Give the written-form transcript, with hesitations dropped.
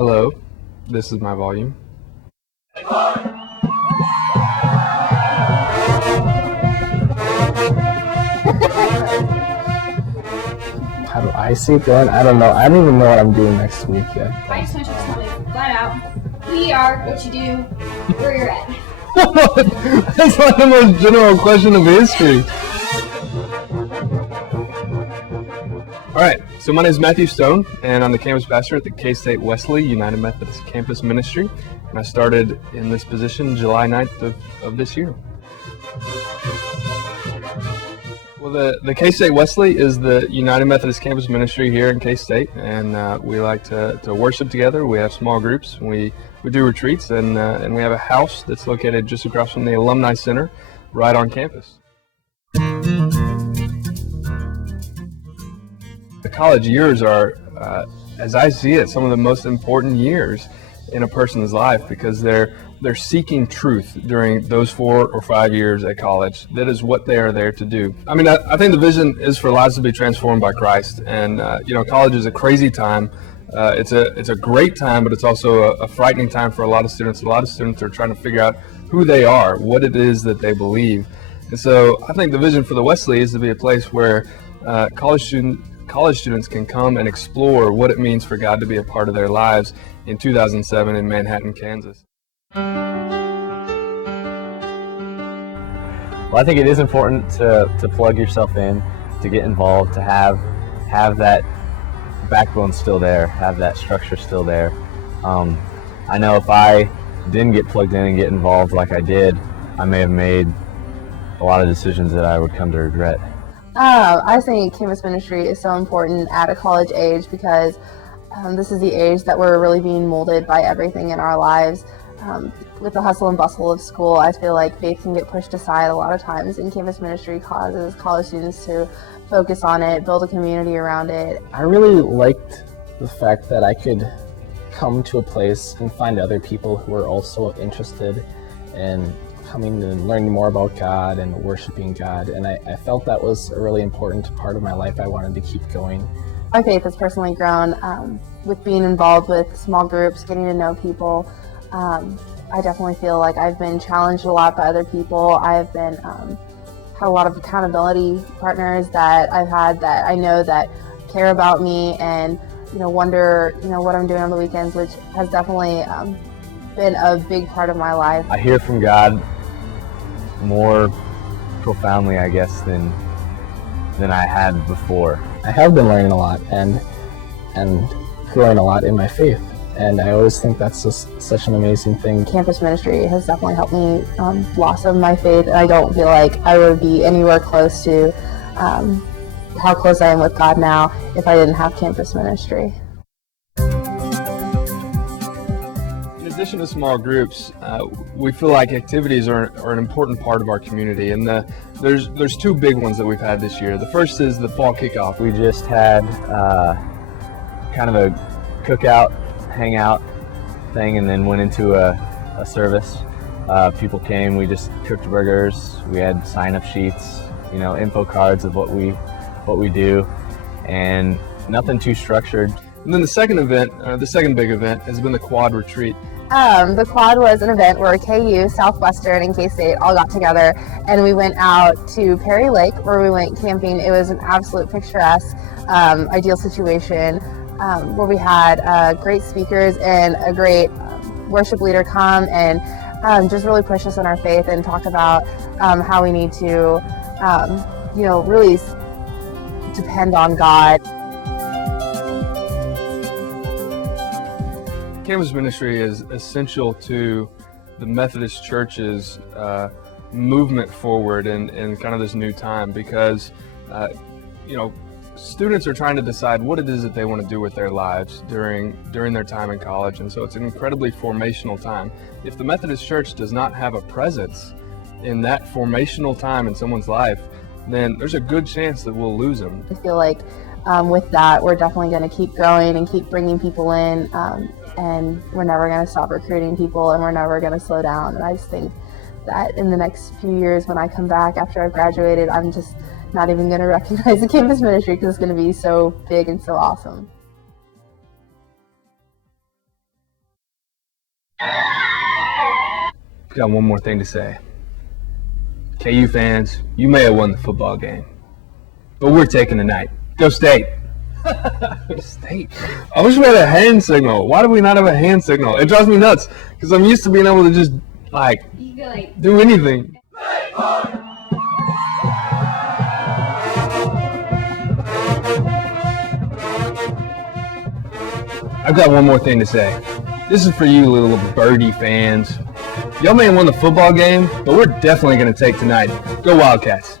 Hello, this is my volume. How do I see it going? I don't know. I don't even know what I'm doing next week yet. I just want you to tell me flat out who you are, what you do, where you're at. That's like the most general question of history. All right, so my name is Matthew Stone, and I'm the campus pastor at the K-State Wesley United Methodist Campus Ministry, and I started in this position July 9th of this year. Well, the K-State Wesley is the United Methodist Campus Ministry here in K-State, and we like to worship together. We have small groups, we do retreats, and we have a house that's located just across from the Alumni Center right on campus. The college years are, as I see it, some of the most important years in a person's life because they're seeking truth during those 4 or 5 years at college. That is what they are there to do. I mean, I think the vision is for lives to be transformed by Christ. And, college is a crazy time. It's a great time, but it's also a frightening time for a lot of students. A lot of students are trying to figure out who they are, what it is that they believe. And so I think the vision for the Wesley is to be a place where college students can come and explore what it means for God to be a part of their lives in 2007 in Manhattan, Kansas. Well, I think it is important to plug yourself in, to get involved, to have that backbone still there, have that structure still there. I know if I didn't get plugged in and get involved like I did, I may have made a lot of decisions that I would come to regret. I think campus ministry is so important at a college age because this is the age that we're really being molded by everything in our lives. With the hustle and bustle of school, I feel like faith can get pushed aside a lot of times, and campus ministry causes college students to focus on it, build a community around it. I really liked the fact that I could come to a place and find other people who are also interested in coming and learning more about God and worshiping God, and I felt that was a really important part of my life. I wanted to keep going. My faith has personally grown with being involved with small groups, getting to know people. I definitely feel like I've been challenged a lot by other people. I've been had a lot of accountability partners that I've had that I know that care about me and wonder what I'm doing on the weekends, which has definitely been a big part of my life. I hear from God more profoundly, I guess, than I had before. I have been learning a lot and growing a lot in my faith, and I always think that's just such an amazing thing. Campus ministry has definitely helped me blossom my faith, and I don't feel like I would be anywhere close to how close I am with God now if I didn't have campus ministry. In addition to small groups, we feel like activities are an important part of our community, and there's 2 big ones that we've had this year. The first is the fall kickoff. We just had kind of a cookout, hangout thing, and then went into a service. People came, we just cooked burgers, we had sign-up sheets, info cards of what we do, and nothing too structured. And then the second big event has been the Quad Retreat. The Quad was an event where KU, Southwestern, and K-State all got together, and we went out to Perry Lake where we went camping. It was an absolute picturesque, ideal situation where we had great speakers and a great worship leader come and just really push us in our faith and talk about how we need to, really depend on God. Campus ministry is essential to the Methodist Church's movement forward in kind of this new time because, students are trying to decide what it is that they want to do with their lives during their time in college, and so it's an incredibly formational time. If the Methodist Church does not have a presence in that formational time in someone's life, then there's a good chance that we'll lose them. I feel like with that, we're definitely going to keep growing and keep bringing people in, and we're never going to stop recruiting people, and we're never going to slow down. And I just think that in the next few years when I come back after I've graduated, I'm just not even going to recognize the campus ministry because it's going to be so big and so awesome. Got one more thing to say. KU fans, you may have won the football game, but we're taking the night. Go State. State. I wish we had a hand signal. Why do we not have a hand signal? It drives me nuts because I'm used to being able to just You feel like do anything. I've got one more thing to say. This is for you little birdie fans. Y'all may have won the football game, but we're definitely going to take tonight. Go Wildcats.